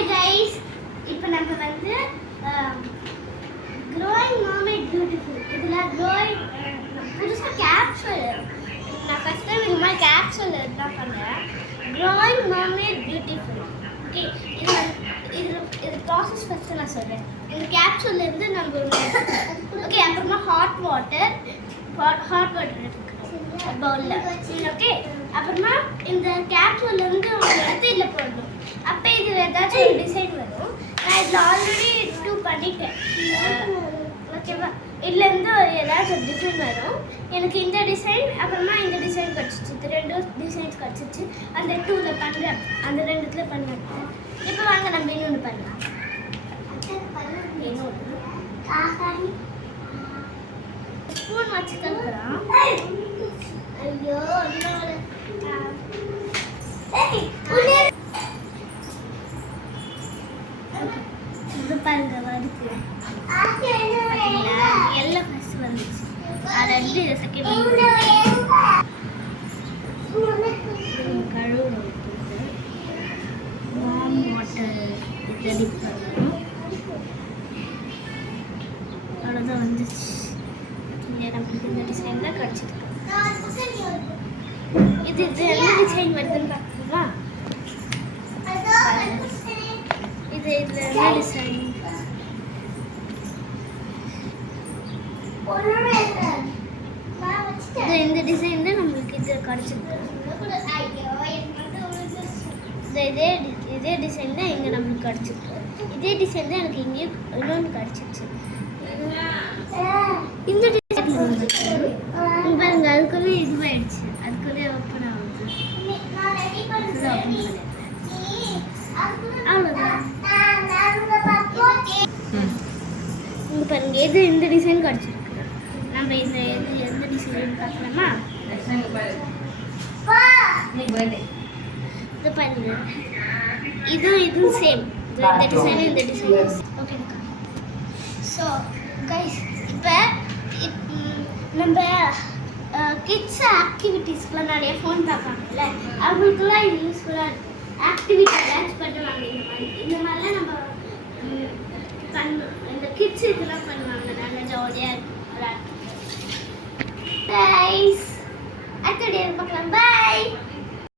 Hi guys, இப்போ நம்ம வந்து growing mermaid beautiful இதுல growing புதுசா capsule நான் first time இந்த மாதிரி capsule தான் பண்ணேன். growing mermaid beautiful. ஓகே, இது process first நான் சொல்றேன். இந்த capsule இருந்து நம்ம ஓகே அப்புறமா hot water எடுத்துக்கணும் பவுல்ல. ஓகே, அப்புறமா இந்த capsule இருந்து எடுத்து இதுல போடணும். அப்போ இதில் ஏதாச்சும் ஒரு டிசைன் வரும். நான் இதில் ஆல்ரெடி 2 பண்ணிட்டேன். ஓகேவா, இதுலேருந்து ஏதாச்சும் ஒரு டிசைன் வரும். எனக்கு இந்த டிசைன் அப்புறமா இந்த டிசைன் கிடச்சிச்சு. இது 2 டிசைன்ஸ் கிடச்சிச்சு. அந்த 2ல் பண்ணுறேன், அந்த 2த்துல பண்ணுறேன். இப்போ வாங்க நம்ம இன்னொன்று பண்ணலாம். ஸ்பூன் வச்சு கலக்குறோம். ஐயோ பாருங்க வருது. எல்லாம் ஃபர்ஸ்ட் வந்துச்சு, அது வந்து செகண்ட் கழுவு வார்ம் வாட்டர் ரெடி பண்ணணும். அவ்வளோதான் வந்துச்சு. நம்மளுக்கு இந்த டிசைன் தான் கிடச்சிருக்கு. இது என்ன டிசைன் வருதுன்னு பார்க்கணுமா? இது இதில் என்ன டிசைன்? இந்த டிசைன் தான் நம்மளுக்கு இது கிடச்சிருக்கு. இதே டிசைன் தான் இங்கே நம்மளுக்கு கிடச்சிருக்கு. இதே டிசைன் தான் எனக்கு இங்கேயும் இன்னொன்று கிடச்சிருச்சு. இந்த டிசைன் பாருங்க, அதுக்குள்ளே இதுவாயிடுச்சு. அதுக்குள்ளே ஓப்பன் ஆகுது. அவ்வளோதான். இங்கே பாருங்க, இந்த டிசைன் கிடச்சிருக்கு. நம்ம இந்த எந்த டிசைன் பார்க்கலாமா? இது பாருங்க, இது சேம். இந்த டிசைன் இந்த டிசைன் ஓகேங்களா? ஸோ கைஸ், இப்போ நம்ம கிட்ஸ் ஆக்டிவிட்டீஸ்க்குலாம் நிறைய ஃபோன் பார்ப்பாங்கல்ல, அவங்களுக்குலாம் இது யூஸ்ஃபுல்லாக ஆக்டிவிட்டி ஏதாச்சும் பண்ணுவாங்க. இந்த மாதிரிலாம் நம்ம பண்ணணும். இந்த கிட்ஸ் இதெல்லாம் பண்ணுவாங்க, நல்லா ஜாலியாக இருக்கும்.